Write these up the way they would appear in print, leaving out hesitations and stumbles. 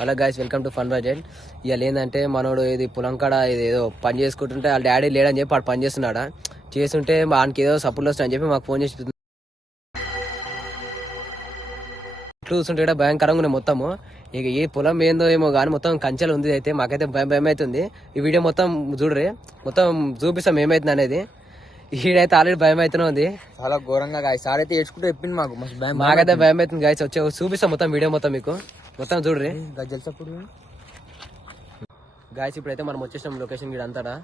Hello guys, welcome to fun budget. ఇవాళ ఏంటంటే మనోడు ఇది పొలం కాడ ఇది ఏదో పని చేసుకుంటుంటే వాళ్ళ డాడీ లేడని చెప్పి వాడు పని చేస్తున్నాడా. చేస్తుంటే వానికి ఏదో సపోర్ట్లు వస్తాయని చెప్పి మాకు ఫోన్ చేసి చూస్తుంటే కూడా భయంకరంగా ఉన్నాయి మొత్తము. ఇక ఏ పొలం ఏందో ఏమో కానీ మొత్తం కంచెలు ఉంది. అయితే మాకైతే భయం అవుతుంది. ఈ వీడియో మొత్తం చూడరే, మొత్తం చూపిస్తాం ఏమైతుంది అనేది. ఈడైతే ఆల్రెడీ భయం అవుతూనే ఉంది, చాలా ఘోరంగా గాయస్. ఆడైతే ఏడ్చుకుంటూ చెప్పింది మాకైతే భయం అవుతుంది గాయస్. వచ్చే చూపిస్తాం మొత్తం వీడియో మొత్తం మీకు మొత్తం చూడరే గజ్జలసప్పుడు గాయస్. ఇప్పుడైతే మనం వచ్చేసాం లొకేషన్ గీడ అంతటా.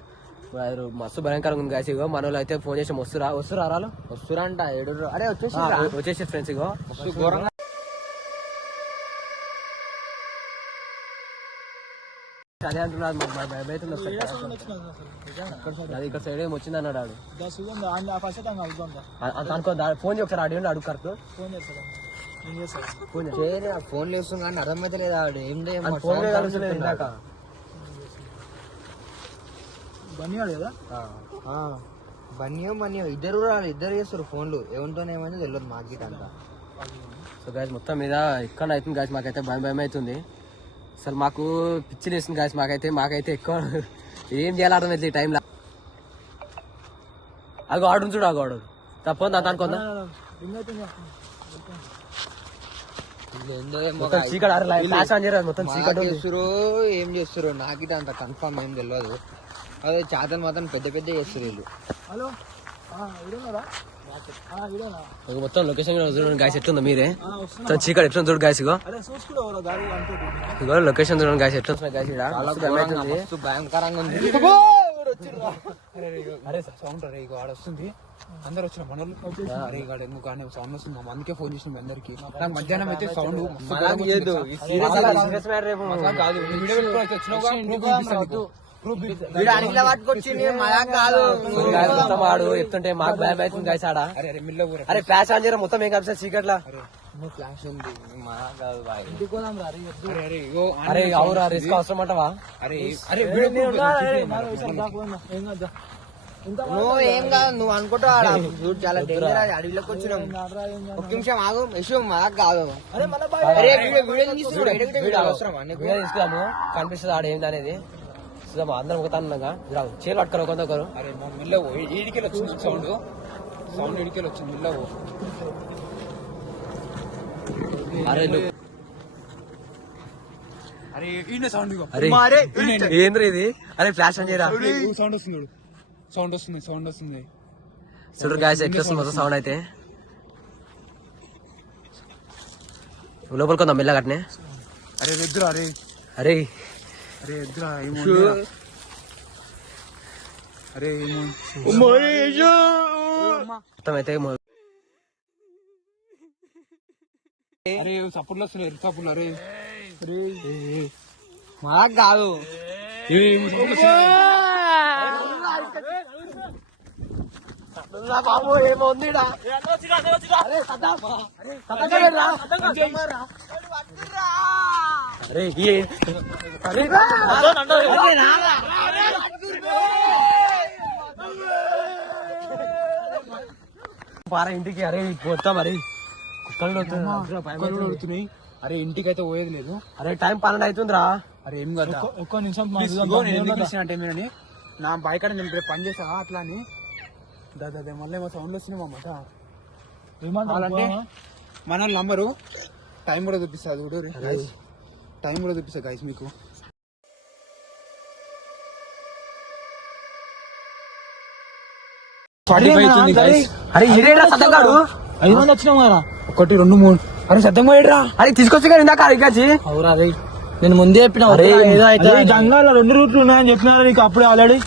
మస్తు భయంకరంగా ఉంది గాయస్. ఇగో మన వాళ్ళు అయితే ఫోన్ చేసాం, వస్తురా అంట ఏడు. అరే వచ్చేసి ఫ్రెండ్స్. ఇగో ఘోరంగా అదే అంటున్నారు, భయం అవుతుంది. అది ఇక్కడ సైడ్ ఏమి వచ్చింది అన్నాడు ఆడు. అనుకో ఫోన్ ఒకసారి ఆడి అడుగు కరెక్ట్ ఫోన్ చేస్తుంది కానీ అర్థమైతే లేదా ఆడు ఏం బన్నీయో ఇద్దరు చేస్తారు ఫోన్లు. ఎవరితోనే ఏమైందో తెలియదు మాకు అంతా. సో గాయస్ మొత్తం మీద ఇక్కడ అవుతుంది గాయస్. మాకైతే భయం అవుతుంది. అసలు మాకు పిచ్చి లేస్తుంది గాయస్. మాకైతే ఎక్కువ ఏం చేయాలి అర్థమైతే ఈ టైంలో. అగో ఆడు చూడు, ఆడు తప్పకుండా అనుకుందా ఏం చేస్తారు నాకు అంత కన్ఫర్మ్ ఏం తెలియదు. అదే చాతన్ మాత్రం పెద్ద చేస్తారు వీళ్ళు. మొత్తం లొకేషన్ చూడండి గాయస్ ఎట్లుందో మీరే. చీకటి ఎట్లా చూడు గాయస్. ఇగో లొకేషన్ చూడండి గాయస్ ఎట్లా గాయస్. భయంకరంగా ఉంది. అరే సౌండ్ అరే ఇక ఆడొస్తుంది. అందరు వచ్చిన మనోళ్ళు అరే ఇక కానీ సౌండ్ వస్తుంది. అందుకే ఫోన్ చేసిన అందరికి. నాకు మధ్యాహ్నం అయితే సౌండ్ ఆడు చెప్తుంటే మాకు భయం అవుతుంది గాయస్. ఆడ అరే ఫ్లాష్ ఆన్ చేయరా, మొత్తం ఏం కనిపిస్తుంది చీకట్లా. ఫ్లాష్ ఉంది. అరే అవురా రిస్క్ అవసరం అంటవా? నువ్వు ఏం కాదు, నువ్వు అనుకుంటావు చాలా డేంజర్. అడవిలోకి వచ్చినాం. ఒక నిమిషం ఆగు విషయం మాకు కాదు. తీసుకురాము కనిపిస్తుంది ఆడ ఏంది అనేది. అందరం ఒక తనగా చేలు పట్టుకోరు ఒకరు. అరే మిల్లవు ఈడికెళ్ళి వచ్చింది సౌండ్ ఈడికెళ్ళి వచ్చింది మిల్లవు. అరే సౌండ్ ఏంద్ర ఇది? అరే ఫ్లాష్ అని చేయరా. సౌండ్ వస్తుంది చూడు గాయస్ ఎట్లా వస్తుంది మొత్తం సౌండ్. అయితే లోపలికి కొందాం మెల్ల కట్నే. అరే ఎద్దురా అరే అరే అరే ఎద్దురా ఏమో. అరే మొత్తం అయితే అరే సపోర్ట్లు వస్తున్నాయి. సపోర్ట్లు అరే మాకు కాదు. బాబు ఏమోంది. పారా ఇంటికి. అరే పోతా మరి కుక్కలు. అరే ఇంటికి అయితే పోయేది లేదు. అరే టైం 12 అవుతుందిరా. అరే ఏం కదా ఒక్క నిమిషం అంటే నా బైక్ అని నేను పని చేసా అట్లా అని దాదా మళ్ళీ ఏమో సౌండ్ వస్తున్నాయి మా మాట. అంటే మన నంబరు టైం కూడా చూపిస్తుంది చూడు. టైం కూడా చూపిస్తా గైస్ మీకు. అరే ఇదేరా సద్దగాడు 500 వచ్చినాం కదా. 1 2 3 అరే సద్దం పోయాడురా. అరే తీసుకొచ్చి కానీ ఇందాక అడిగాచి. అవురా రే, నేను ముందే చెప్పిన జంగాల 2 రూట్లు ఉన్నాయని చెప్పినారా నీకు అప్పుడే ఆల్రెడీ.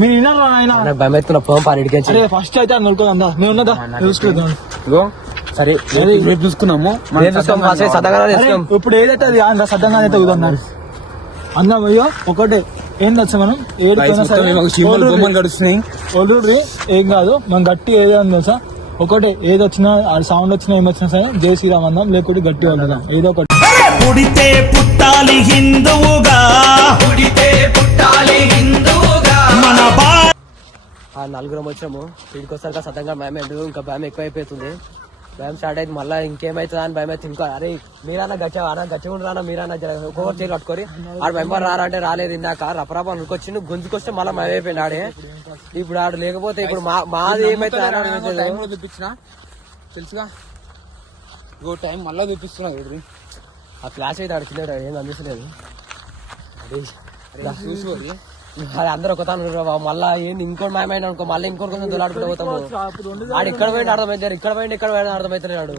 మీరు విన్నారా ఆయన భయం అవుతున్నా పోం పాడికి. అరే ఫస్ట్ అయితే అని అనుకోదా మేము ఉన్నదా చూసుకుందాం. సరే రేపు చూసుకున్నాము. ఇప్పుడు ఏదైతే అది సద్దంగా అయితే కుదన్నారు అందరం. అయ్యో ఒకటే ఏంది వచ్చా మనం గడుస్తున్నాయి ఒళ్ళు ఏం కాదు. మనం గట్టి ఏదైనా తెలుసా ఒకటే ఏది వచ్చినా సౌండ్ వచ్చినా ఏమొచ్చినా సరే జై శ్రీరామ్ అందాం, లేకుంటే గట్టి వండుదాం ఏదో ఒకటి. పుడితే పుట్టాలి హిందువుగా, పుడితే పుట్టాలి హిందువుగా. మన నలుగురం వచ్చాము. వీడికి వస్తారు సతంగా భయం ఇంకా భయం ఎక్కువ అయిపోతుంది. భయం స్టార్ట్ అయితే మళ్ళీ ఇంకేమైతుందా అని భయం అయితే ఇంకా అరే మీరన్నా గచ్చగా రానా మీరన్నా ఒక్కొక్కరు చేసి పట్టుకొని ఆడు మెంబర్ రారా అంటే రాలేదు ఇందాక రపరాప అనుకొచ్చి గుంజుకొస్తే మళ్ళీ భయమైపోయింది ఆడే. ఇప్పుడు ఆడు లేకపోతే ఇప్పుడు మాది ఏమైతే చూపించిన తెలుసుగా ఇంకో టైం మళ్ళీ చూపిస్తున్నా ఆ ఫ్లాష్ అయితే ఆడు చిన్న ఏం అందిస్తలేదు. చూసుకోవాలి అది అందరూ ఒక మళ్ళా ఏంది ఇంకోటి మాయమైన అనుకో మళ్ళీ ఇంకోటి కొంచెం దొలాడుకుంటూ పోతాము. ఆడు ఇక్కడ పోయిన అర్థమైతే ఇక్కడ పోయిన అర్థమైతున్నాడు.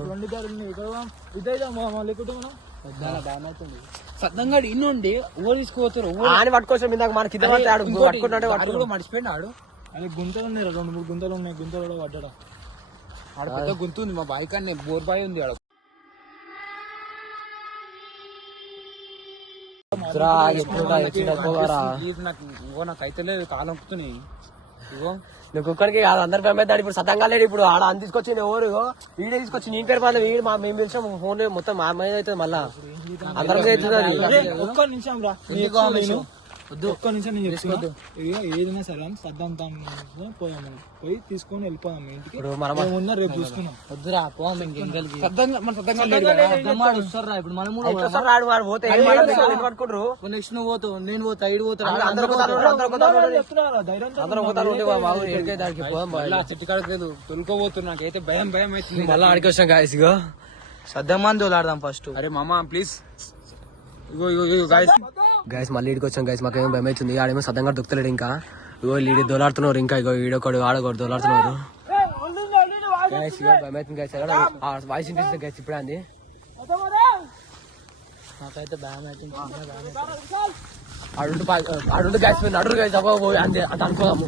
సద్దంగా ఇన్నుండి ఊరు తీసుకుపోతారు అని పట్టుకోవచ్చు ఇందాక మన కింద పట్టుకుంటే మర్చిపోయింది ఆడు. అదే గుంతలు ఉన్నాయి 2-3 గుంతలు ఉన్నాయి. గుంతలు కూడా పడ్డాడు ఆడ పెద్ద గుంత ఉంది మా బావి కానీ బోర్ బావి ఉంది ఆడ. నాకైతే లేదు కాలం ఒప్పుతున్నాయి ఇగో నువ్వు కుక్కడికి కాదు అందరు పెంపేద్దాడు. ఇప్పుడు సతంగా లేడు. ఇప్పుడు ఆడ అని తీసుకొచ్చి ఎవరు వీడే తీసుకొచ్చి నీ పేరు పడలేదు. వీడు మేము పిలిచాం ఫోన్ మొత్తం మా అమ్మాయి అవుతుంది. మళ్ళా అందరం ఒక్క నిమిషం రా ఒక్క నిమిషం నేను చెప్తున్నా. ఏదైనా సరే సద్దాం పోయాము పోయి తీసుకొని వెళ్ళిపోదాం ఇంటికి. ఉన్న రేపు చూసుకున్నాం. వద్దురా నెక్స్ట్ నువ్వు పోతావు నేను పోతా ఇడు చెట్టు కాడికి లేదు తొలుకోబోతున్నా. నాకైతే భయం అవుతుంది. మళ్ళీ ఆడికి వచ్చాం గాయస్. ఇగో సద్దమ్మని తోలాడదాం ఫస్ట్. అరే మామ ప్లీజ్ ఇగో గైస్ మళ్ళీ ఇడికి వచ్చాం గైస్. మాకేమో భయం అవుతుంది. ఆడేమో సదంగా దొక్కుతలేడు. ఇంకా ఇగో ఈడి దొలాడుతున్నారు. ఇంకా ఇగో ఈడొకడు ఆడొకడు దొలాడుతున్నారు. గైస్ ఇగో భయం అవుతుంది గైస్. వాయిస్ ఇంట్రెస్ట్ గైస్ ఇప్పుడే అంది. నాకైతే భయం అవుతుంది. అడు గైస్ నడు గైస్ అంతే అట్లా అనుకోదాము.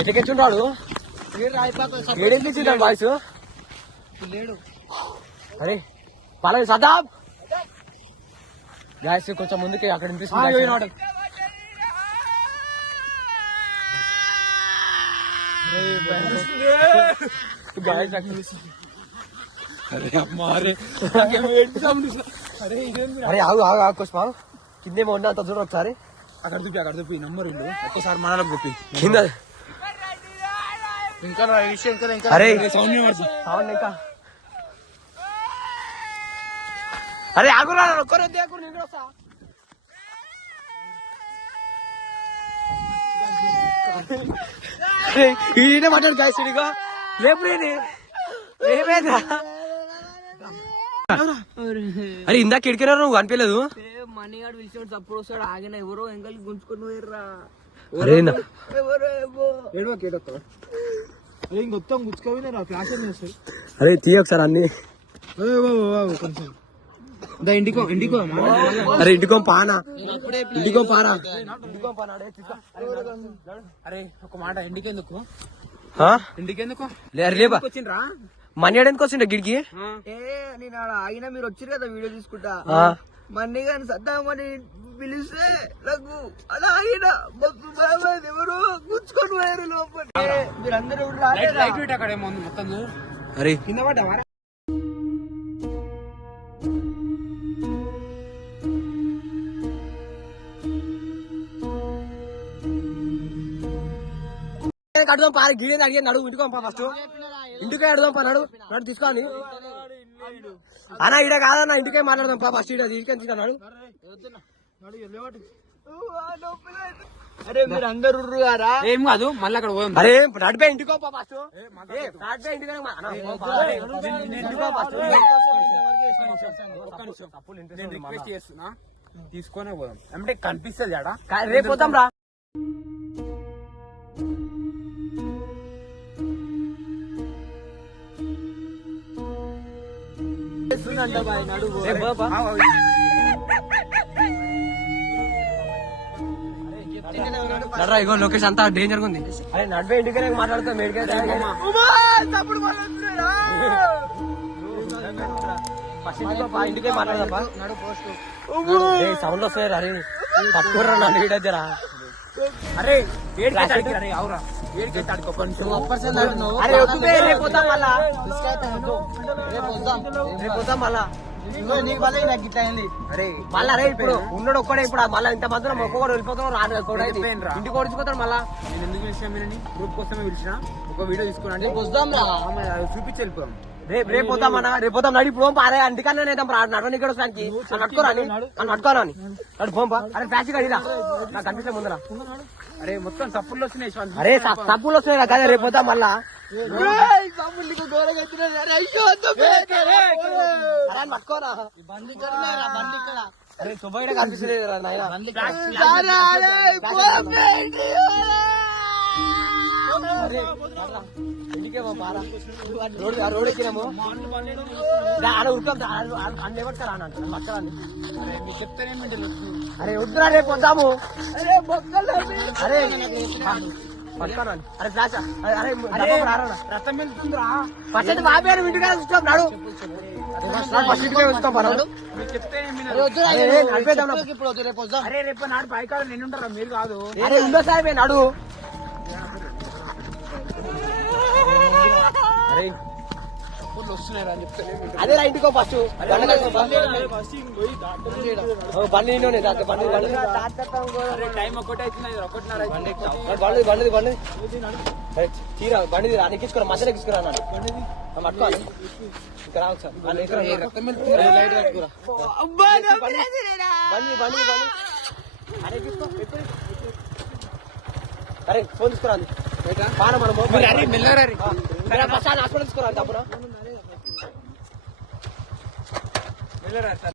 ఎట్లకెచ్చుంటాడు ఏడేం తీసింటాడు వాయిస్ లేడు. అరే పలాది సదాం గ్యాస్ కొంచెం ముందుకి అక్కడ వినిపిస్తుంది. అరే ఆగు ఆగు ఆగు కోసమా కిందేమో ఉన్నా అంత చూడ ఒకసారి. అక్కడ చూపి నంబర్ ఉంది ఒక్కసారి మనలకు గొప్పి కింద ఇంకా అరే సౌండ్ ఇంకా అరే ఆగురా ఈయనే మాట్లాడు గాయస్. ఇడిగా లేపురేని ఏమైందా? అరే ఇందాక ఎడికినా నువ్వు కనిపించలేదు. మనీగాడు పిలిచాడు అప్పుడు వస్తాడు ఆగిన ఎవరో ఎంగలి గుంజుకొని పోయిర్రా. మొత్తం గుచ్చుకోపోయినా ఫ్లాష్ చేస్తారు. అరే తీయ ఒకసారి అన్ని. అరే ఇంటికో పానా అరే ఒక మాట ఇంటికెందుకు లేబా మనీ ఎందుకు వచ్చిండ గిడికి? నేను ఆడ ఆగినా మీరు వచ్చారు కదా వీడియో తీసుకుంటా. మనీ కానీ సద్దామని పిలిస్తే నాకు అలా ఆగినా ఎవరు గుచ్చుకొని పోయారు లోపల. మీరందరూ అక్కడ మొత్తం అరే కింద పడ్డా అడుగుదాం పా గిడేది అడిగాను నడుగు ఇంటికి పంపా ఫస్ట్ ఇంటికే అడుగుదాం పా నడు తీసుకోని అన్న ఈడ కాదన్న ఇంటికే మాట్లాడదాం పా ఫస్ట్ తీసుకొని తిన్నాడు. అరే మీరు అందరు ఏం కాదు మళ్ళీ అక్కడ పోయాం. అరే నడిపే ఇంటికో పా ఫస్ట్ నడిపే ఇంటికి నేను రిక్వెస్ట్ చేస్తున్నా తీసుకొనే పోదాం అంటే కనిపిస్తుంది ఆడ రేపు పోతాం రా. ఇగో లొకేషన్ అంతా డేంజర్ ఉంది. అరే నడిపే ఇంటికి మాట్లాడుతాం ఇంటికే మాట్లాడదా సౌండ్ వస్తాయి. అరే పట్టుకోర్రా నన్ను వీడరా. అరే అవురా రేపు పోతాం మళ్ళా నీకు వల్ల నాకు ఇట్లా అయింది. అరే మళ్ళా అరే ఇప్పుడు ఉన్నాడు ఒక్కడే ఇప్పుడు మళ్ళీ ఇంత మంది ఒక్కొక్కరు వెళ్ళిపోతారు రాను ఇంటికి ఓడించుకోతాడు మళ్ళా. నేను ఎందుకు పిలిచిన మీరని గ్రూప్ కోసమే పిలిచిన. ఒక వీడియో తీసుకోండి వస్తాం రా. చూపించి వెళ్ళిపోయాం. రేపు పోతామన్నా రేపు పోతాం నడి ఇప్పుడు పారే ఇంటికన్నా నడవని ఇక్కడ వస్తానికి నడుకోరాని నడుకోరాని నడు పోంపా. అరే ఫ్యాషన్ అడిగిరా నాకు కనిపిస్తే ముందర. అరే మొత్తం తప్పులు వస్తున్నాయి. అరే తప్పులు వస్తున్నాయి కదా రేపు పోతాం మళ్ళా. పట్టుకోరా అరే సుబ్బయ్య కనిపిస్తుంది ఇంటికే రోడ్ ఎక్కినాము ఆడ ఉరుకుతాం అన్ని ఎవరు అని అంటారు పక్కరాన్ని. అరే వద్దురా రేపు వద్దాము. అరే పట్టుకోరాని అరే ఫ్లాష్ అరే రక్తం వెళ్తుందిరా. ఫస్ట్ బాబేరు ఇంటికి చూస్తాం నాడు ఫస్ట్ ఇంటికే వస్తాం పర్వాలేదు. మీరు చెప్తే ఇప్పుడు వద్దు, రేపు వద్దాం. అరే రేపు నాడు బైకాలు నిన్నుంటారా మీరు కాదు. అరే ఉందో సాహెబే నాడు. అరే తప్పులు వస్తున్నాయి అని చెప్తే అదే రా ఇంటికో ఫస్ట్ బండి బండి టైం ఒకటి అవుతుంది. 1:30 బండి బండి బండి తీరా బండి ఎక్కించుకురా మధ్యలో ఎక్కించుకురా అన్నాడు పట్టుకోవాలి. ఇంకా రావు సార్ రక్తం వెళ్తుంది. లైట్ కట్టుకురా. బండి బండి బండి అరే ఫోన్ తీసుకురా మనం హాస్పిటల్ తీసుకురా తప్పున.